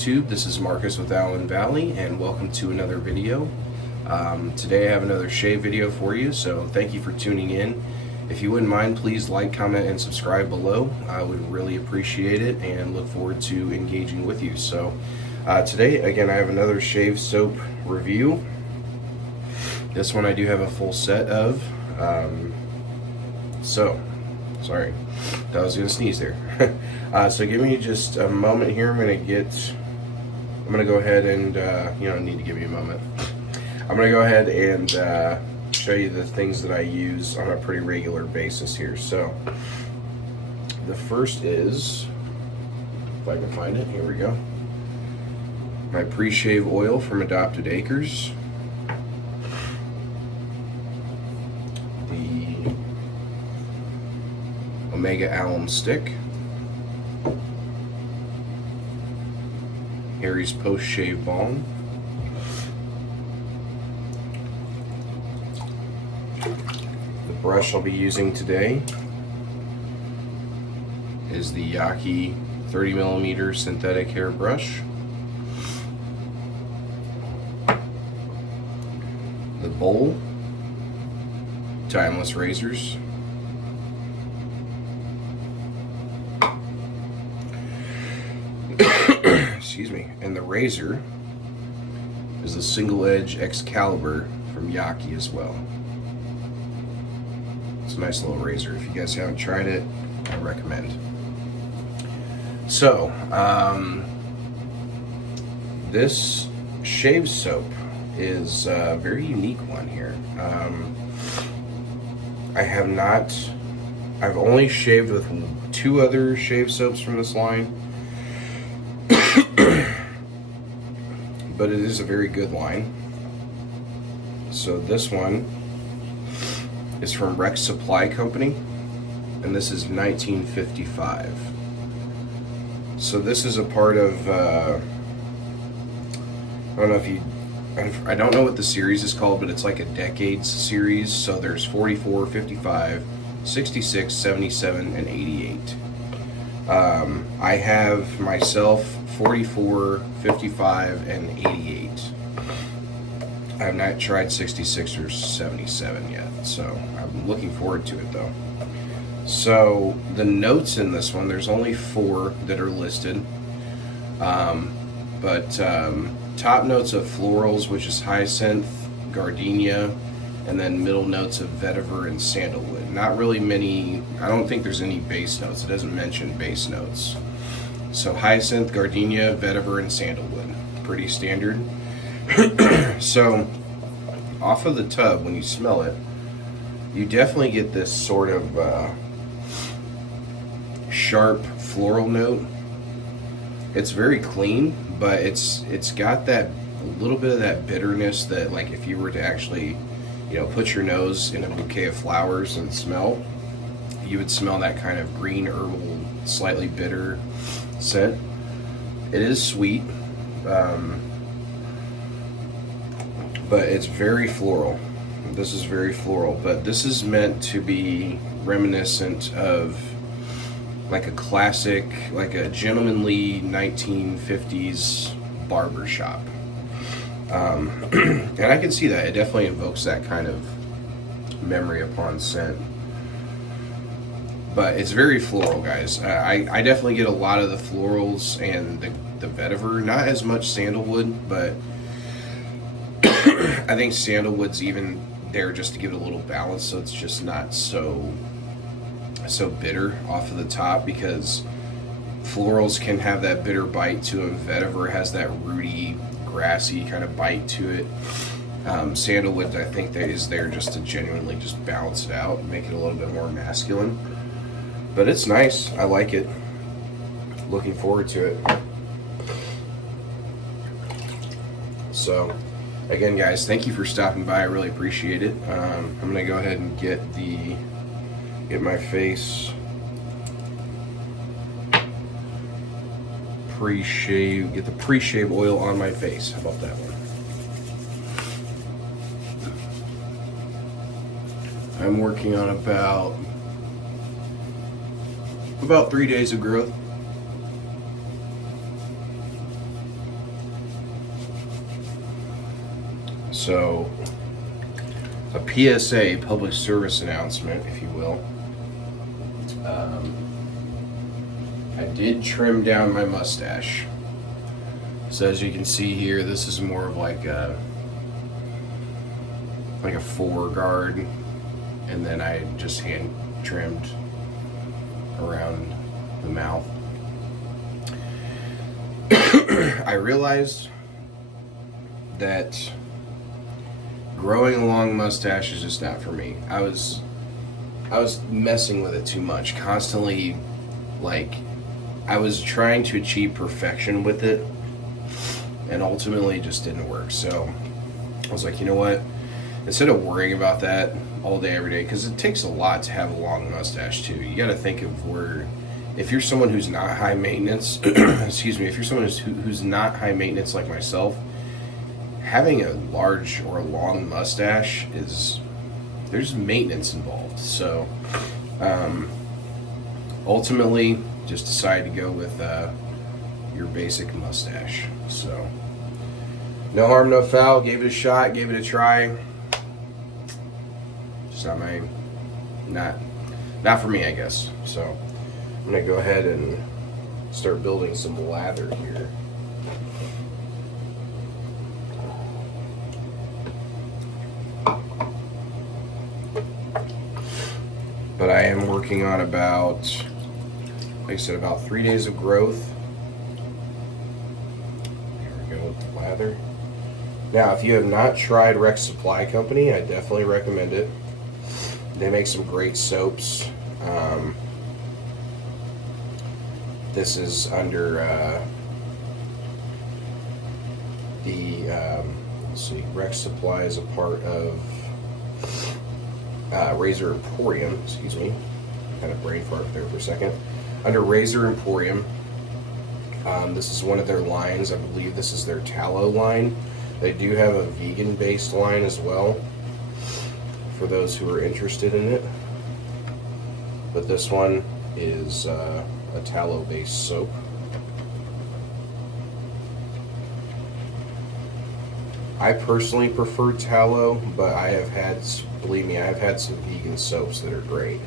YouTube. This is Marcus with AllenValley, and welcome to another video. Today I have another shave video for you, so thank you for tuning in. If you wouldn't mind, please like, comment, and subscribe below. I would really appreciate it and look forward to engaging with you. So today, again, I have another shave soap review. This one I do have a full set of. Sorry, I was gonna sneeze there. So give me just a moment here. I'm gonna go ahead and you don't need to give me a moment. I'm gonna go ahead and show you the things that I use on a pretty regular basis here. So the first is, if I can find it, here we go. My pre-shave oil from Adopted Acres. The Omega Alum Stick. Harry's Post Shave Balm. The brush I'll be using today is the Yaki 30mm synthetic hair brush. The bowl, Timeless Razors. Excuse me. And the razor is the Single Edge Excalibur from Yaki as well. It's a nice little razor. If you guys haven't tried it, I recommend. So, this shave soap is a very unique one here. I've only shaved with 2 other shave soaps from this line. But it is a very good line. So this one is from Rex Supply Company, and this is 1955. So this is a part of I don't know what the series is called, but it's like a decades series. So there's 44, 55, 66, 77, and 88. I have myself 44, 55, and 88. I have not tried 66 or 77 yet, so I'm looking forward to it though. So the notes in this one, there's only 4 that are listed. Top notes of florals, which is hyacinth, gardenia, and then middle notes of vetiver and sandalwood. Not really many, I don't think there's any base notes. It doesn't mention base notes. So hyacinth, gardenia, vetiver, and sandalwood. Pretty standard. So off of the tub, when you smell it, you definitely get this sort of sharp floral note. It's very clean, but it's got that a little bit of that bitterness that, like, if you were to actually, put your nose in a bouquet of flowers and smell, you would smell that kind of green herbal, slightly bitter scent. It is sweet, but it's very floral. This is very floral, but this is meant to be reminiscent of like a classic, like a gentlemanly 1950s barber shop. And I can see that. It definitely invokes that kind of memory upon scent. But it's very floral, guys. I definitely get a lot of the florals and the vetiver. Not as much sandalwood, but I think sandalwood's even there just to give it a little balance, so it's just not so bitter off of the top, because florals can have that bitter bite to them. Vetiver has that rooty, grassy kind of bite to it. Sandalwood, I think, that is there just to genuinely just balance it out and make it a little bit more masculine. But it's nice. I like it. Looking forward to it. So, again, guys, thank you for stopping by. I really appreciate it. I'm gonna go ahead and get my face pre-shave. Get the pre-shave oil on my face. How about that one? I'm working on about 3 days of growth. So, a PSA, public service announcement, if you will. I did trim down my mustache. So as you can see here, this is more of like a foreguard, and then I just hand trimmed around the mouth. I realized that growing a long mustache is just not for me. I was messing with it too much, constantly, like, I was trying to achieve perfection with it, and ultimately it just didn't work. So I was like, you know what? Instead of worrying about that all day, every day, because it takes a lot to have a long mustache too. You got to think of if you're someone who's not high maintenance, excuse me, if you're someone who's not high maintenance like myself, having a large or a long mustache there's maintenance involved. So ultimately just decided to go with your basic mustache. So no harm, no foul. Gave it a shot, gave it a try. Just not for me, I guess. So I'm gonna go ahead and start building some lather here. But I am working on about 3 days of growth. Here we go with the lather. Now, if you have not tried Rex Supply Company, I definitely recommend it. They make some great soaps. This is under let's see, Rex Supply is a part of Razor Emporium, excuse me. Kind of brain fart there for a second. Under Razor Emporium, this is one of their lines. I believe this is their tallow line. They do have a vegan-based line as well, for those who are interested in it. But this one is a tallow-based soap. I personally prefer tallow, but I have had, believe me, I've had some vegan soaps that are great.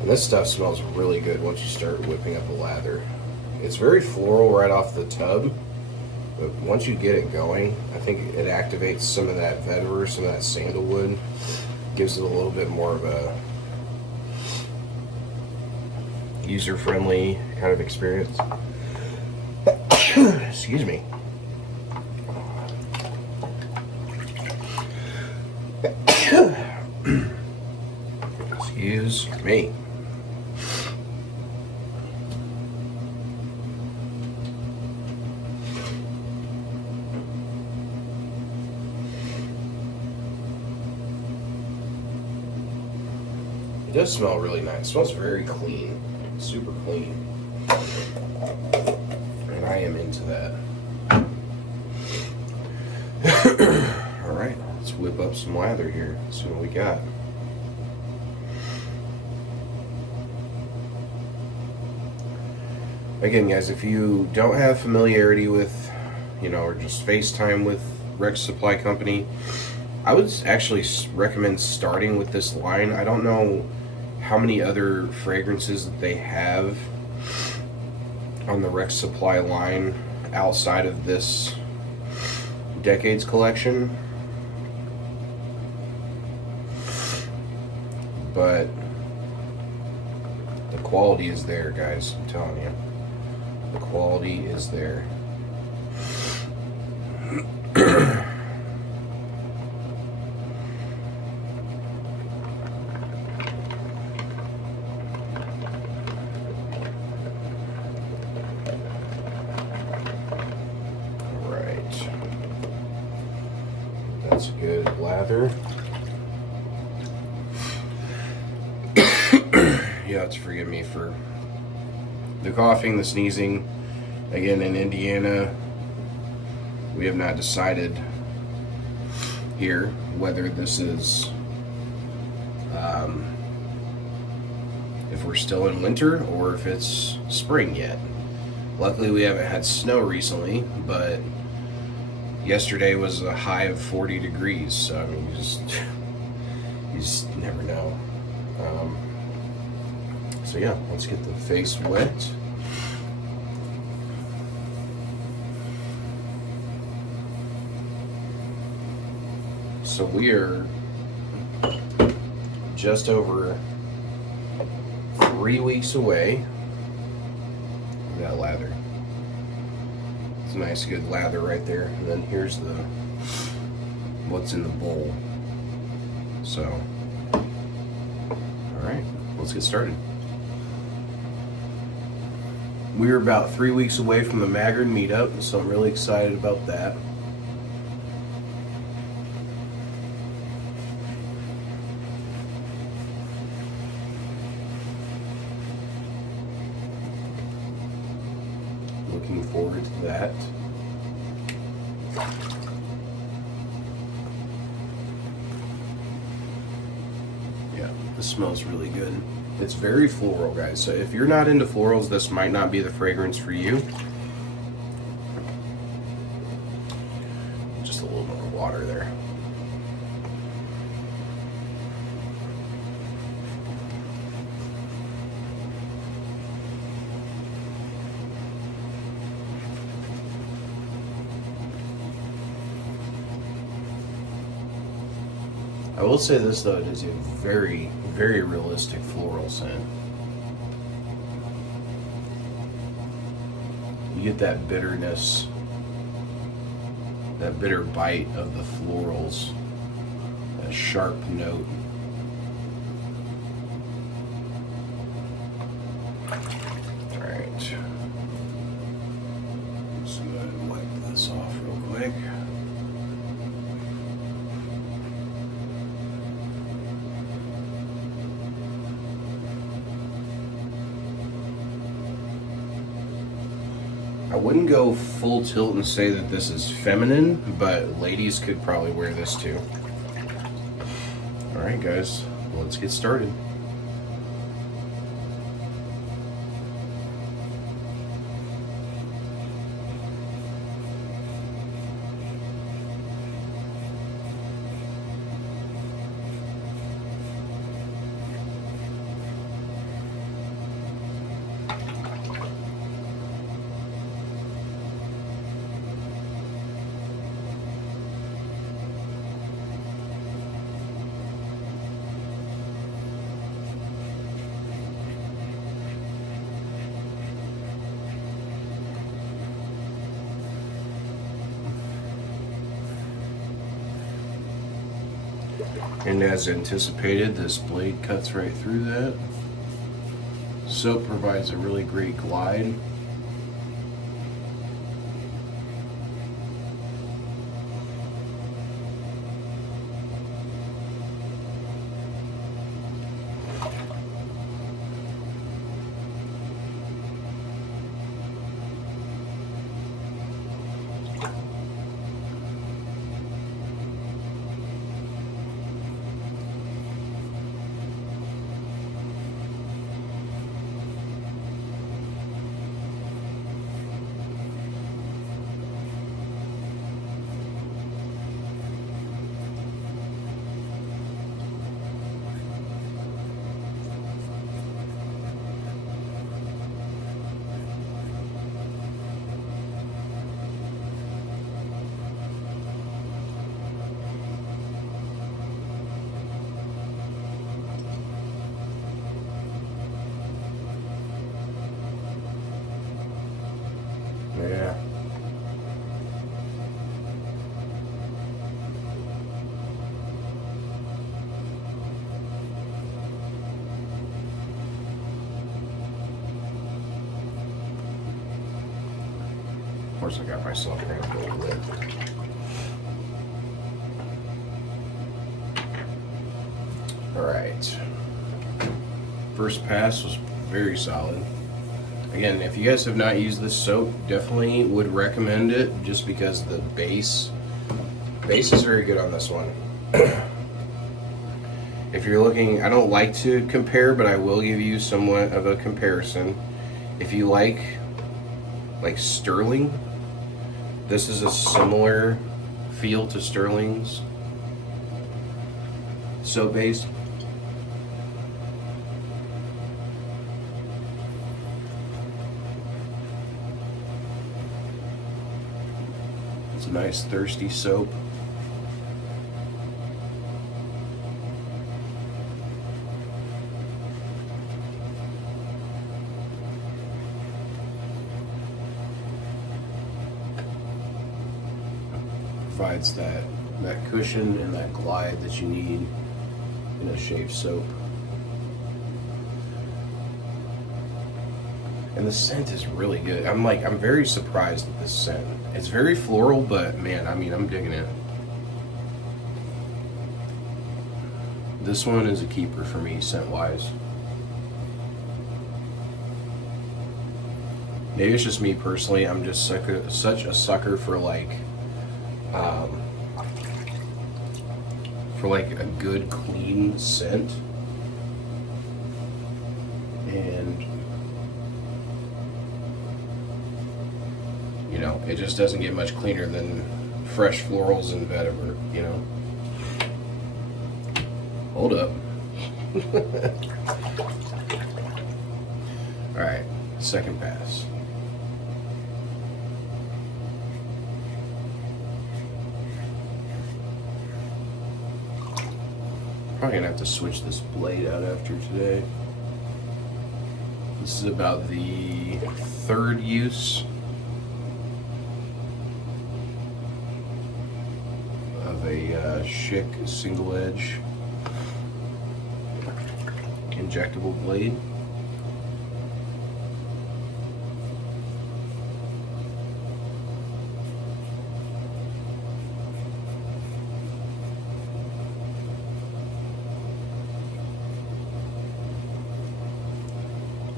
And this stuff smells really good once you start whipping up a lather. It's very floral right off the tub, but once you get it going, I think it activates some of that vetiver, some of that sandalwood, gives it a little bit more of a user-friendly kind of experience. Excuse me. Excuse me. It does smell really nice. It smells very clean. Super clean. And I am into that. Alright, let's whip up some lather here. See what we got. Again, guys, if you don't have familiarity with, or just FaceTime with Rex Supply Company, I would actually recommend starting with this line. I don't know how many other fragrances that they have on the Rex Supply line outside of this Decades collection, but the quality is there, guys. I'm telling you, the quality is there. That's a good lather. You have to forgive me for the coughing, the sneezing. Again, in Indiana, we have not decided here whether this is if we're still in winter or if it's spring yet. Luckily, we haven't had snow recently, but yesterday was a high of 40 degrees, so I mean, you just never know. So yeah, let's get the face wet. So we are just over 3 weeks away. Look at that lather. It's a nice good lather right there. And then here's the what's in the bowl. So, alright, let's get started. We're about 3 weeks away from the Magrin meetup, so I'm really excited about that. Looking forward to that. Yeah, this smells really good. It's very floral, guys. So if you're not into florals, this might not be the fragrance for you. Just a little more water there. I will say this though, it is a very, very realistic floral scent. You get that bitterness, that bitter bite of the florals, that sharp note. Alright. Just go ahead and wipe this off real quick. I wouldn't go full tilt and say that this is feminine, but ladies could probably wear this too. Alright guys, let's get started. And as anticipated, this blade cuts right through that. Soap provides a really great glide. Yeah. Of course, I got myself a little bit. All right. First pass was very solid. Again, if you guys have not used this soap, definitely would recommend it just because the base is very good on this one. If you're looking, I don't like to compare, but I will give you somewhat of a comparison. If you like like Sterling. This is a similar feel to Sterling's soap base. It's a nice thirsty soap. Provides that cushion and that glide that you need in a shave soap. And the scent is really good. I'm very surprised at this scent. It's very floral, but man, I mean, I'm digging it. This one is a keeper for me, scent-wise. Maybe it's just me personally. I'm just such a sucker for a good clean scent, and you know, it just doesn't get much cleaner than fresh florals and vetiver, you know. Hold up. All right, second pass. Probably gonna have to switch this blade out after today. This is about the third use of a Schick single edge injectable blade.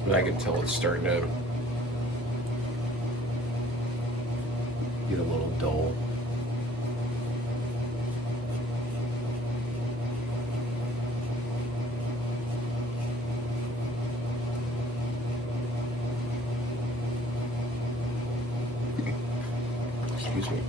And I can tell it's starting to get a little dull. Excuse me.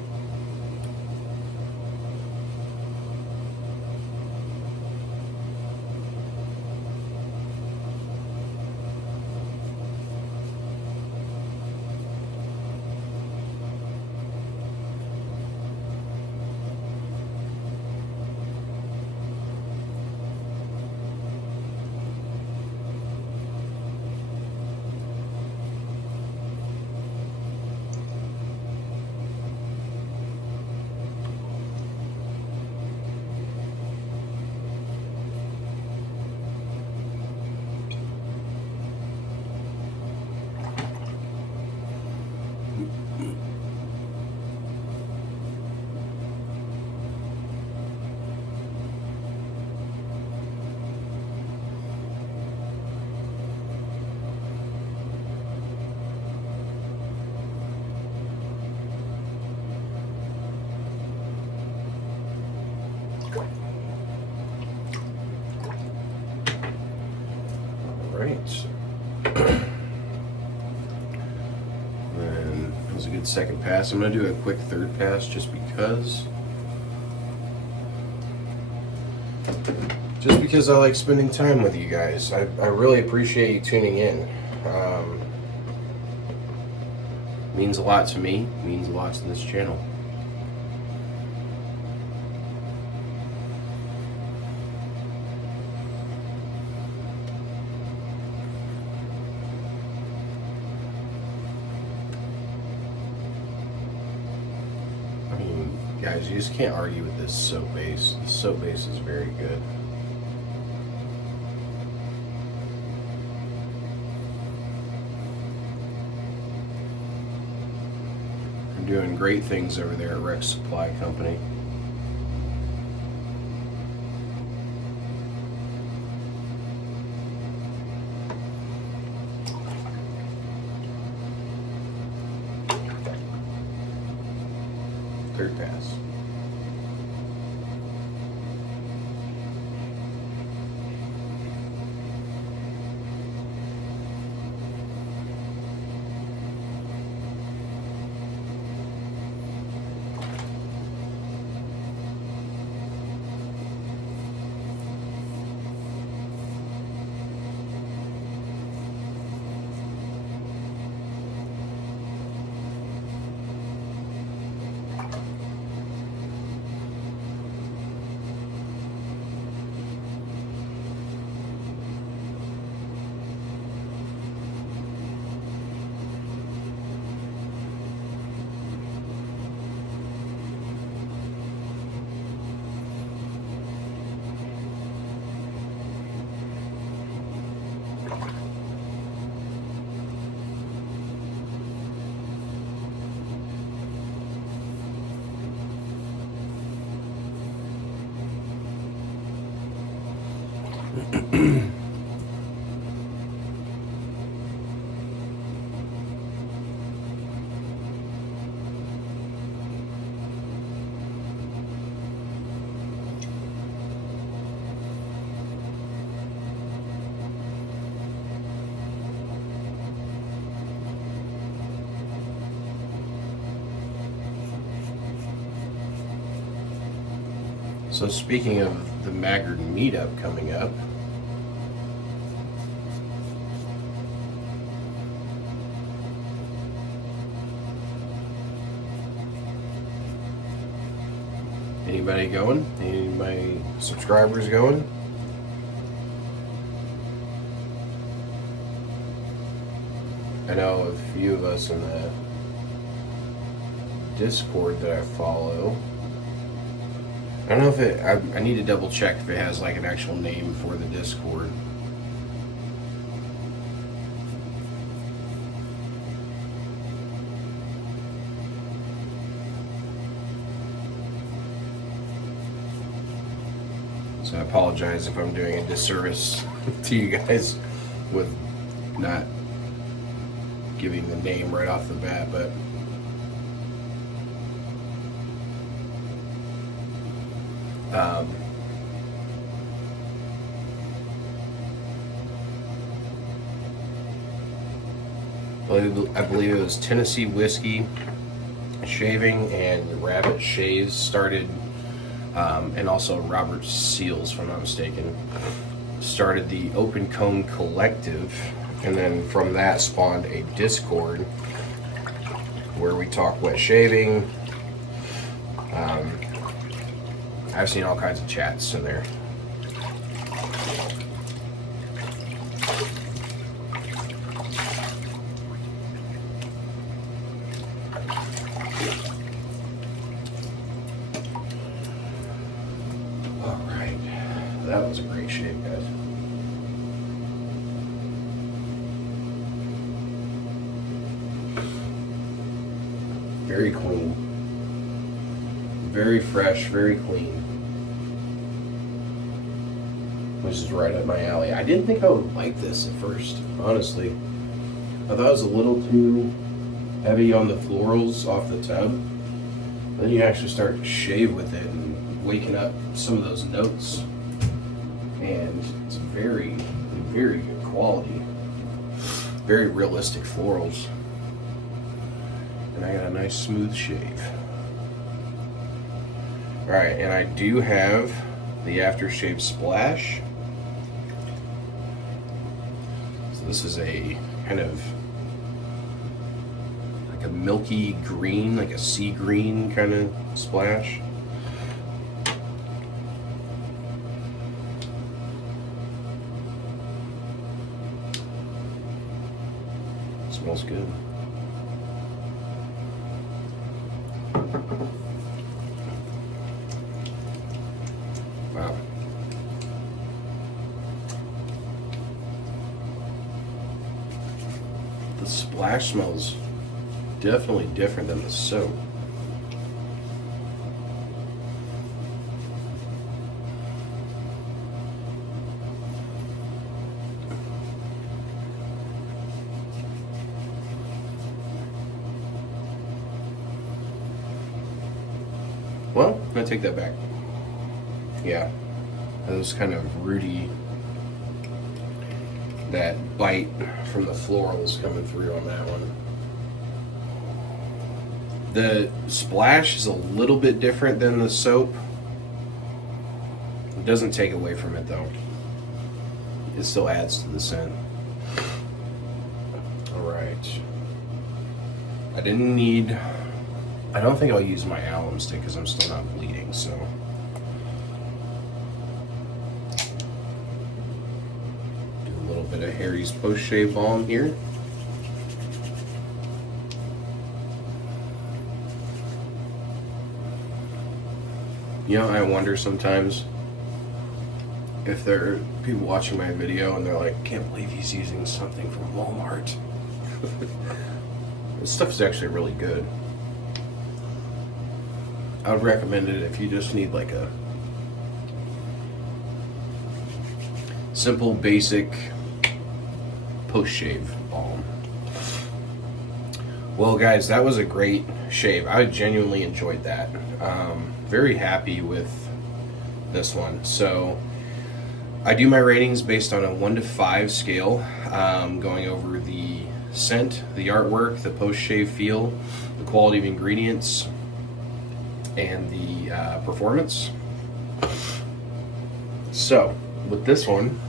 And that was a good second pass. I'm going to do a quick third pass just because I like spending time with you guys. I really appreciate you tuning in. Means a lot to me, means a lot to this channel. Guys, you just can't argue with this soap base. The soap base is very good. They're doing great things over there at Rex Supply Company. Third pass. So speaking of the Maggard meetup coming up, anybody going? Any of my subscribers going? I know a few of us in the Discord that I follow. I don't know if it, I need to double check if it has like an actual name for the Discord. So I apologize if I'm doing a disservice to you guys with not giving the name right off the bat, but I believe it was Tennessee Whiskey Shaving and Rabbit Shaves started, and also Robert Seals, if I'm not mistaken, started the Open Cone Collective, and then from that spawned a Discord where we talk wet shaving. I've seen all kinds of chats in there. All right, that was a great shave, guys. Very clean, very fresh, very clean. Which is right up my alley. I didn't think I would like this at first, honestly. I thought it was a little too heavy on the florals off the tub. Then you actually start to shave with it and waking up some of those notes. And it's very, very good quality. Very realistic florals. And I got a nice smooth shave. Alright, and I do have the aftershave splash. This is a kind of like a milky green, like a sea green kind of splash. It smells good. Wow. The splash smells definitely different than the soap. Well, I take that back. Yeah, those kind of rooty, that bite from the florals coming through on that one. The splash is a little bit different than the soap. It doesn't take away from it though. It still adds to the scent. Alright. I don't think I'll use my alum stick because I'm still not bleeding, so. Do a little bit of Harry's post-shave balm here. You know, I wonder sometimes if there are people watching my video and they're like, can't believe he's using something from Walmart. This stuff is actually really good. I would recommend it if you just need like a simple, basic post-shave balm. Well, guys, that was a great shave. I genuinely enjoyed that. Very happy with this one. So I do my ratings based on a 1 to 5 scale, going over the scent, the artwork, the post-shave feel, the quality of ingredients, and the performance. So with this one,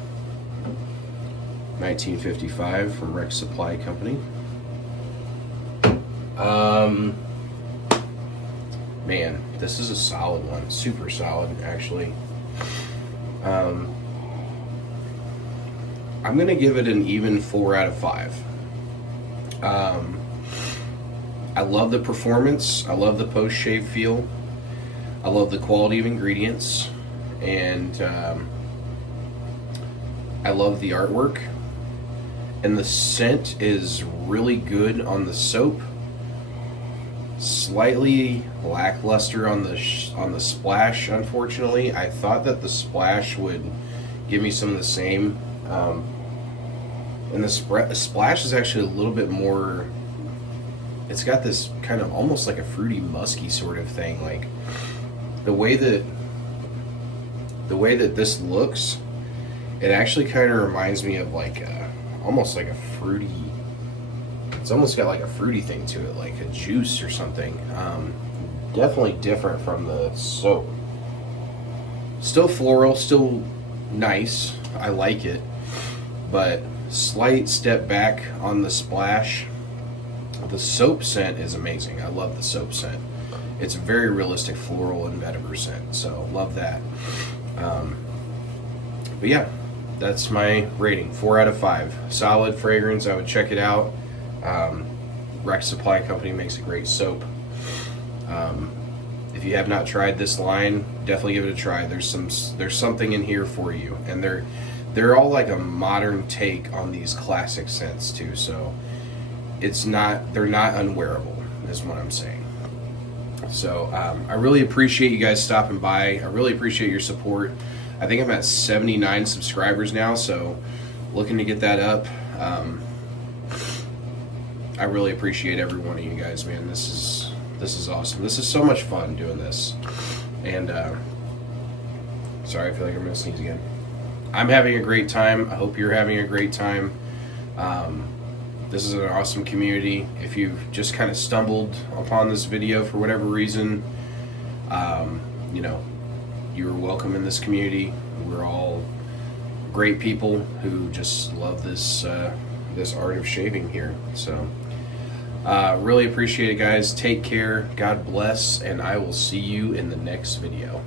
1955 from Rex Supply Company. Man, this is a solid one. Super solid, actually. I'm gonna give it an even 4 out of 5. I love the performance. I love the post-shave feel. I love the quality of ingredients, and I love the artwork. And the scent is really good on the soap. Slightly lackluster on the splash, unfortunately. I thought that the splash would give me some of the same. And the splash is actually a little bit more. It's got this kind of almost like a fruity, musky sort of thing. Like the way that this looks, it actually kind of reminds me of like almost like a fruity. It's almost got like a fruity thing to it, like a juice or something. Definitely different from the soap. Still floral, still nice. I like it, but slight step back on the splash. The soap scent is amazing. I love the soap scent. It's a very realistic floral and vetiver scent, so love that. But yeah, that's my rating. 4 out of 5. Solid fragrance. I would check it out. Rex Supply Company makes a great soap. If you have not tried this line, definitely give it a try. There's something in here for you, and they're all like a modern take on these classic scents too. So they're not unwearable, is what I'm saying. So I really appreciate you guys stopping by. I really appreciate your support. I think I'm at 79 subscribers now, so looking to get that up. I really appreciate every one of you guys, man. This is awesome. This is so much fun doing this. And sorry, I feel like I'm gonna sneeze again. I'm having a great time. I hope you're having a great time. This is an awesome community. If you've just kind of stumbled upon this video for whatever reason, you're welcome in this community. We're all great people who just love this art of shaving here. So really appreciate it, guys. Take care. God bless, and I will see you in the next video.